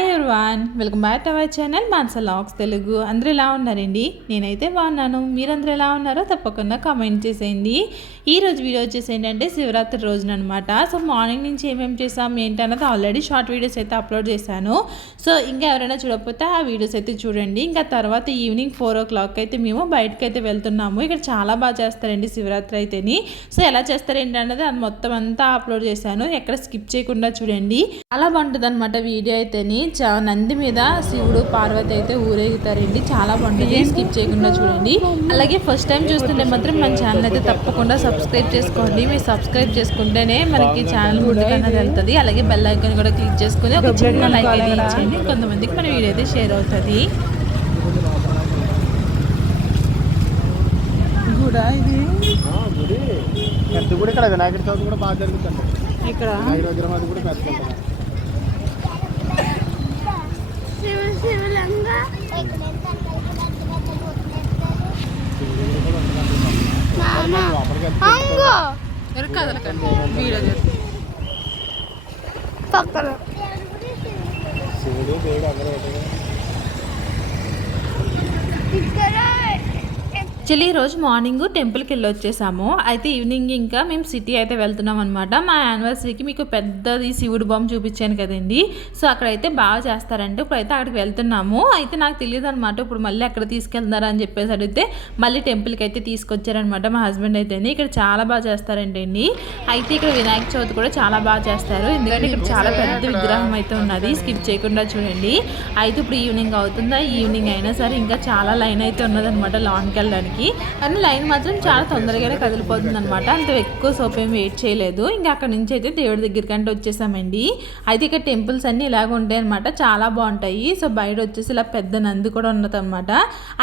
Hi everyone, welcome back to our channel Manasa vlogs Telugu. అందరూ ఎలా ఉన్నారండి? నేనైతే బాగున్నాను. మీరందరూ ఎలా ఉన్నారో తప్పకుండా కామెంట్ చేసేయండి. ఈరోజు వీడియో వచ్చేసి ఏంటంటే శివరాత్రి రోజున అనమాట. సో మార్నింగ్ నుంచి ఏమేమి చేసాం ఏంటన్నది ఆల్రెడీ షార్ట్ వీడియోస్ అయితే అప్లోడ్ చేశాను. సో ఇంకా ఎవరైనా చూడకపోతే ఆ వీడియోస్ అయితే చూడండి. ఇంకా తర్వాత ఈవినింగ్ 4 o'clock అయితే మేము బయటకు అయితే వెళ్తున్నాము. ఇక్కడ చాలా బాగా చేస్తారండి శివరాత్రి అయితేని. సో ఎలా చేస్తారు ఏంటన్నది అది మొత్తం అంతా అప్లోడ్ చేశాను. ఎక్కడ స్కిప్ చేయకుండా చూడండి. చాలా బాగుంటుంది అనమాట వీడియో అయితే. నంది మీద శివుడు పార్వతి అయితే ఊరేగుతారండి. చాలా బాగుంటుంది, స్కిప్ చేయకుండా చూడండి. అలాగే ఫస్ట్ టైం చూస్తుంటే మాత్రం మన ఛానల్ అయితే తప్పకుండా సబ్స్క్రైబ్ చేసుకోండి. మీరు సబ్స్క్రైబ్ చేసుకుంటేనే మనకి ఛానల్ ముందుకన్నా వెళ్తుంది. అలాగే బెల్ ఐకాన్ కూడా క్లిక్ చేసుకుని ఒక చిన్న లైక్ అయితే ఇచ్చేయండి. కొంతమందికి మన వీడియో అయితే షేర్ అవుతుంది. ఇక్కడ వినాయకుడి చవితి కూడా బాగా జరుగుతుంది. ఇక్కడ కూడా పెద్ద శివుడు దేవుడు అందరూ యాక్చువల్లీ ఈరోజు మార్నింగ్ టెంపుల్కి వెళ్ళి వచ్చేసాము. అయితే ఈవినింగ్ ఇంకా మేము సిటీ అయితే వెళ్తున్నాం అనమాట. మా యానివర్సరీకి మీకు పెద్దది శివుడు బొమ్మ చూపించాను కదండి. సో అక్కడైతే బాగా చేస్తారంటే ఇప్పుడైతే అక్కడికి వెళ్తున్నాము. అయితే నాకు తెలియదు అనమాట ఇప్పుడు మళ్ళీ అక్కడ తీసుకెళ్తున్నారా అని చెప్పేసి అడిగితే మళ్ళీ టెంపుల్కి అయితే తీసుకొచ్చారనమాట మా హస్బెండ్ అయితే. ఇక్కడ చాలా బాగా చేస్తారంటండి. అయితే ఇక్కడ వినాయక చవితి కూడా చాలా బాగా చేస్తారు. ఎందుకంటే ఇక్కడ చాలా పెద్ద విగ్రహం అయితే ఉన్నది. స్కిప్ చేయకుండా చూడండి. అయితే ఇప్పుడు ఈవినింగ్ అవుతుందా, ఈవినింగ్ అయినా సరే ఇంకా చాలా లైన్ అయితే ఉన్నదనమాట లాన్కి వెళ్ళడానికి. కానీ లైన్ మాత్రం చాలా తొందరగానే కదిలిపోతుంది అనమాట. అంత ఎక్కువ సోపు ఏం వెయిట్ చేయలేదు. ఇంకా అక్కడ నుంచి అయితే దేవుడి దగ్గరికి అంటే వచ్చేసామండి. అయితే ఇక్కడ టెంపుల్స్ అన్నీ ఇలాగ ఉంటాయి అనమాట, చాలా బాగుంటాయి. సో బయట వచ్చేసి ఇలా పెద్ద నంది కూడా ఉన్నది అనమాట.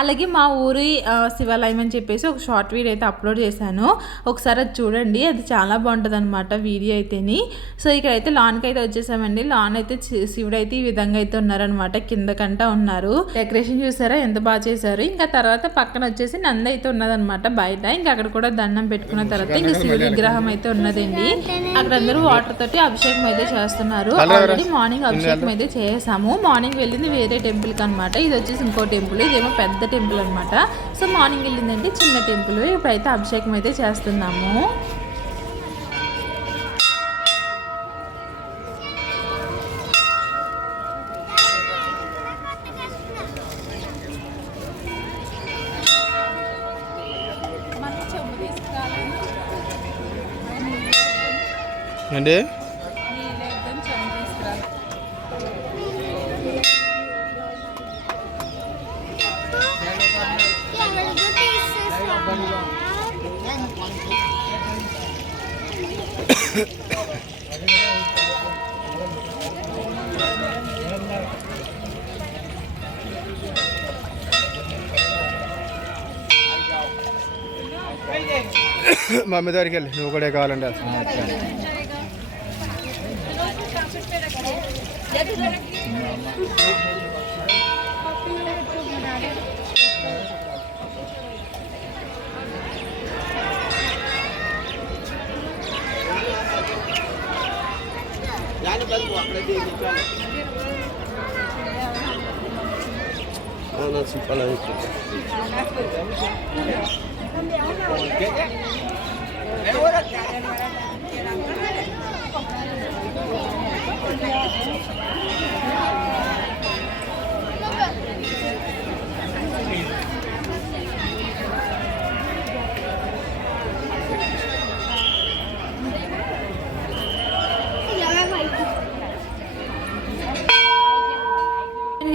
అలాగే మా ఊరి శివాలయం అని చెప్పేసి ఒక షార్ట్ వీడియో అయితే అప్లోడ్ చేశాను. ఒకసారి అది చూడండి, అది చాలా బాగుంటుంది అనమాట వీడియో అయితేని. సో ఇక్కడైతే లాన్కి అయితే వచ్చేసామండి. లాన్ అయితే శివుడు అయితే ఈ విధంగా అయితే ఉన్నారనమాట, కిందకంటా ఉన్నారు. డెకరేషన్ చూసారా ఎంత బాగా చేశారు. ఇంకా తర్వాత పక్కన వచ్చేసి నంది అయితే ఉన్నదనమాట బయట. ఇంకా అక్కడ కూడా దండం పెట్టుకున్న తర్వాత ఇంకా శివుడి విగ్రహం అయితే ఉన్నదండి. అక్కడ అందరూ వాటర్ తోటి అభిషేకం అయితే చేస్తున్నారు. ఆల్రెడీ మార్నింగ్ అభిషేకం అయితే చేసాము. మార్నింగ్ వెళ్ళింది వేరే టెంపుల్ కి అనమాట. ఇది వచ్చేసి ఇంకో టెంపుల్, ఇదేమో పెద్ద టెంపుల్ అనమాట. సో మార్నింగ్ వెళ్ళిందంటే చిన్న టెంపుల్. ఇప్పుడైతే అభిషేకం అయితే చేస్తున్నాము. అండి మమ్మీ దగ్గరికి వెళ్ళి నువ్వు కూడా కావాలండి.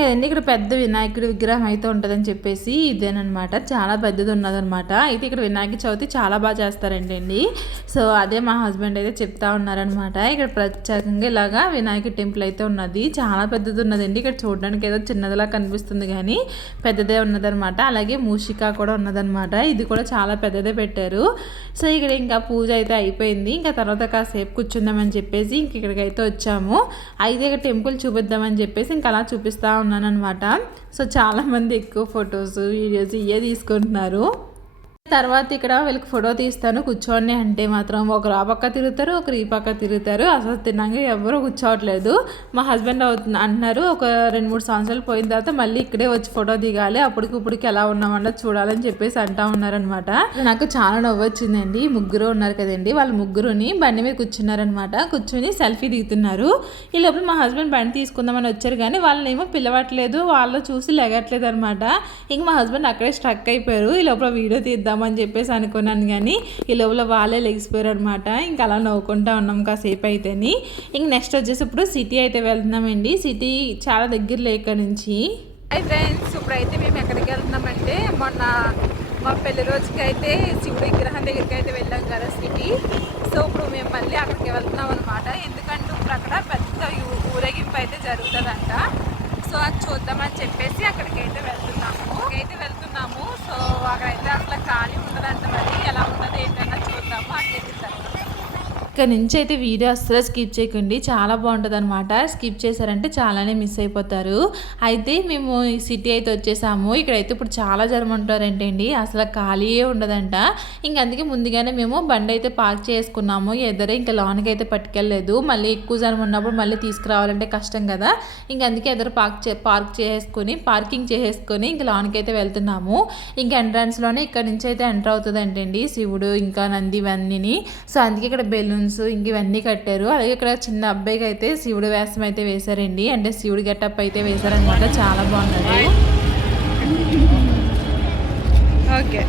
కదండి ఇక్కడ పెద్ద వినాయకుడి విగ్రహం అయితే ఉంటుందని చెప్పేసి ఇదేనమాట, చాలా పెద్దది ఉన్నదనమాట. అయితే ఇక్కడ వినాయక చవితి చాలా బాగా చేస్తారంటండి. సో అదే మా హస్బెండ్ అయితే చెప్తా ఉన్నారనమాట. ఇక్కడ ప్రత్యేకంగా ఇలాగా వినాయక టెంపుల్ అయితే ఉన్నది, చాలా పెద్దది ఉన్నదండి. ఇక్కడ చూడడానికి ఏదో చిన్నదిలా కనిపిస్తుంది కానీ పెద్దదే ఉన్నదనమాట. అలాగే మూషిక కూడా ఉన్నదనమాట, ఇది కూడా చాలా పెద్దదే పెట్టారు. సో ఇక్కడ ఇంకా పూజ అయితే అయిపోయింది. ఇంకా తర్వాత కాసేపు కూర్చుందామని చెప్పేసి ఇంక ఇక్కడికైతే వచ్చాము. అయితే ఇక్కడ టెంపుల్ చూపిద్దామని చెప్పేసి ఇంకా అలా చూపిస్తూ ఉన్నాను అనమాట. సో చాలామంది ఎక్కువ ఫొటోస్ వీడియోస్ ఇవే తీసుకుంటున్నారు. తర్వాత ఇక్కడ వీళ్ళకి ఫోటో తీస్తాను కూర్చోండి అంటే మాత్రం ఒకరు ఆ పక్క తిరుగుతారు, ఒకరు ఈ పక్క తిరుగుతారు. అసలు తిన్నాక ఎవరు కూర్చోవట్లేదు. మా హస్బెండ్ అంటున్నారు ఒక 2-3 సంవత్సరాలు పోయిన తర్వాత మళ్ళీ ఇక్కడే వచ్చి ఫోటో దిగాలి, అప్పటికి ఎలా ఉన్నామన్నా చూడాలని చెప్పేసి అంటా ఉన్నారనమాట. నాకు చాలా నవ్వు వచ్చిందండి. ముగ్గురు ఉన్నారు కదండి, వాళ్ళ ముగ్గురుని బండి మీద కూర్చున్నారనమాట. కూర్చొని సెల్ఫీ దిగుతున్నారు. ఈ లోపల మా హస్బెండ్ బండి తీసుకుందామని వచ్చారు కానీ వాళ్ళనేమో పిలవట్లేదు, వాళ్ళు చూసి లెగట్లేదు అనమాట. ఇంక మా హస్బెండ్ అక్కడే స్ట్రక్ అయిపోయారు. ఈ లోపల వీడియో తీద్దామని చెప్పేసి అనుకున్నాను కానీ ఈ లోపల వాళ్ళే లెగిసిపోయారు అనమాట. ఇంకా అలా నవ్వుకుంటా ఉన్నాం కాసేపు అయితేని. ఇంక నెక్స్ట్ వచ్చేసి ఇప్పుడు సిటీ అయితే వెళ్తున్నామండి. సిటీ చాలా దగ్గరలో ఇక్కడ నుంచి. హాయ్ ఫ్రెండ్స్, ఇప్పుడైతే మేము ఎక్కడికి వెళ్తున్నామంటే మొన్న మా పెళ్లి రోజుకి అయితే శివుడి విగ్రహం దగ్గరికి అయితే వెళ్ళాం కదా సిటీ. సో ఇప్పుడు మేము మళ్ళీ అక్కడికి వెళ్తున్నాం అనమాట. ఎందుకంటే ఇప్పుడు అక్కడ పెద్ద ఊరేగింపు అయితే జరుగుతుందంట. సో అది చూద్దామని చెప్పేసి అక్కడికైతే వెళ్తున్నాము. సో అక్కడైతే అసలు ఖాళీ ఉండదంట. మరి ఎలా ఉండదు ఏంటన్నా చూద్దాము అని చెప్పేసి. ఇక్కడ నుంచి అయితే వీడియో అసలు స్కిప్ చేయకండి, చాలా బాగుంటుంది అనమాట. స్కిప్ చేశారంటే చాలానే మిస్ అయిపోతారు. అయితే మేము ఈ సిటీ అయితే వచ్చేసాము. ఇక్కడైతే ఇప్పుడు చాలా జనం ఉంటారంటండి, అసలు ఖాళీయే ఉండదంట. ఇంక అందుకే ముందుగానే మేము బండి అయితే పార్క్ చేసుకున్నాము. ఎదురే ఇంకా లోనికి అయితే పట్టుకెళ్ళలేదు. మళ్ళీ ఎక్కువ జనం ఉన్నప్పుడు మళ్ళీ తీసుకురావాలంటే కష్టం కదా. ఇంక అందుకే ఎదురు పార్కింగ్ చేసేసుకొని ఇంక లోనికి అయితే వెళ్తున్నాము. ఇంక ఎంట్రన్స్లోనే ఇక్కడ నుంచి అయితే ఎంటర్ అవుతుందంటండి శివుడు ఇంకా నంది ఇవన్నీ. సో అందుకే ఇక్కడ బెలూన్స్ ఇంక ఇవన్నీ కట్టారు. అలాగే ఇక్కడ చిన్న అబ్బాయికి అయితే శివుడు వేషం అయితే వేశారండి, అంటే శివుడు గెటప్ అయితే వేశారనమాట. చాలా బాగున్నది. ఓకే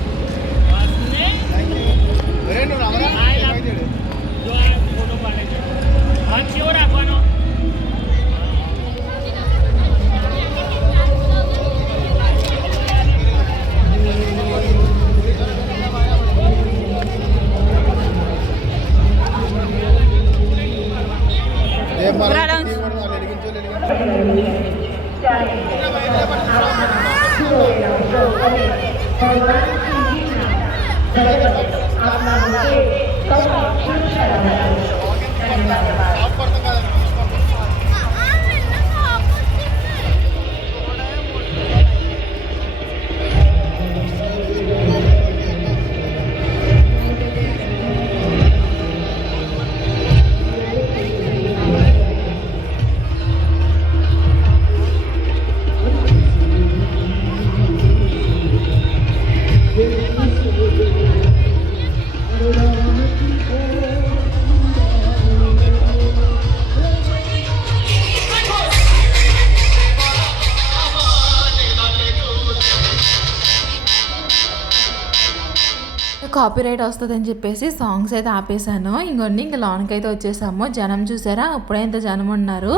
కాపీరైట్ వస్తుందని చెప్పేసి సాంగ్స్ అయితే ఆపేసాను. ఇంక లోనికి అయితే వచ్చేసాము. జనం చూసారా, అప్పుడే ఇంత జనం ఉన్నారు.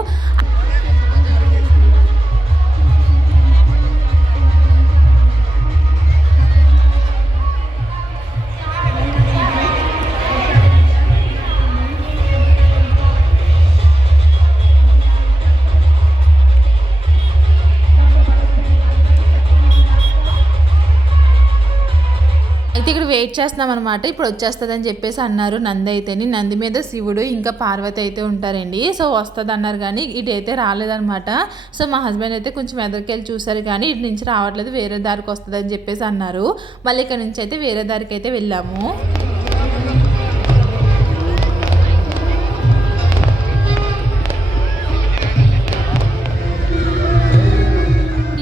అయితే ఇక్కడ వెయిట్ చేస్తున్నాం అనమాట. ఇప్పుడు వచ్చేస్తుందని చెప్పేసి అన్నారు. నంది మీద శివుడు ఇంకా పార్వతి అయితే ఉంటారండి. సో వస్తుంది అన్నారు కానీ ఇటు అయితే రాలేదనమాట. సో మా హస్బెండ్ అయితే కొంచెం ఎదురుకెళ్ళి చూసారు కానీ ఇటు నుంచి రావట్లేదు, వేరే దారికి వస్తుంది అని చెప్పేసి అన్నారు. మళ్ళీ ఇక్కడ నుంచి అయితే వేరే దారికి అయితే వెళ్ళాము.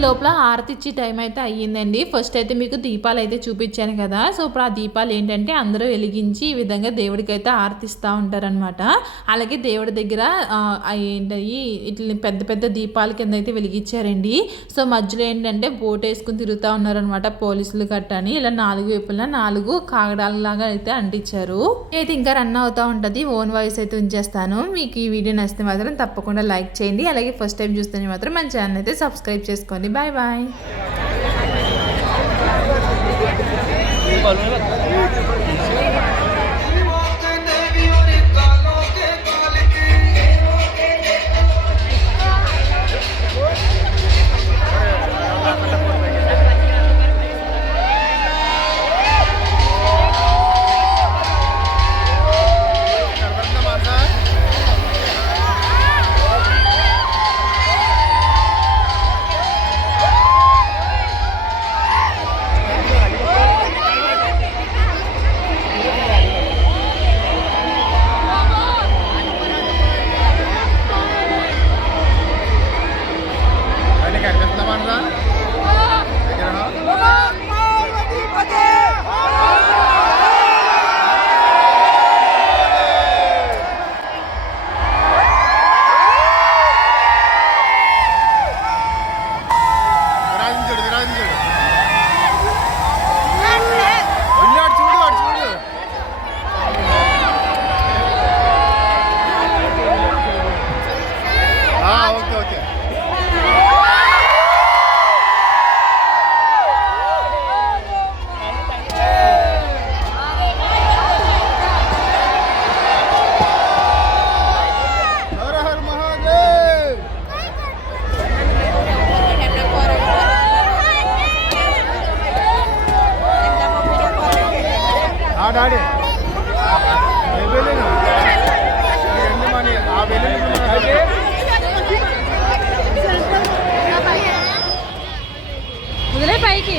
లోపల హారతి ఇచ్చి టైం అయితే అయ్యిందండి. ఫస్ట్ అయితే మీకు దీపాలు అయితే చూపించాను కదా. సో ఇప్పుడు ఆ దీపాలు ఏంటంటే అందరూ వెలిగించి ఈ విధంగా దేవుడికి అయితే ఆరతిస్తూ ఉంటారనమాట. అలాగే దేవుడి దగ్గర ఏంటవి ఇట్లా పెద్ద పెద్ద దీపాల కింద అయితే వెలిగించారండి. సో మధ్యలో ఏంటంటే బోట్ వేసుకుని తిరుగుతూ ఉన్నారనమాట పోలీసులు కట్టని. ఇలా 4 వైపులా 4 కాగడాలలాగా అయితే అంటించారు. అయితే ఇంకా రన్ అవుతూ ఉంటుంది. ఓన్ వాయిస్ అయితే ఉంచేస్తాను. మీకు ఈ వీడియో నచ్చితే మాత్రం తప్పకుండా లైక్ చేయండి. అలాగే ఫస్ట్ టైం చూస్తే మాత్రం మన ఛానల్ అయితే సబ్స్క్రైబ్ చేసుకోండి. Bye bye. డాడీ ఏ బెలూను? ఎన్ని మనీ ఆ బెలూన్ వదిలే పైకి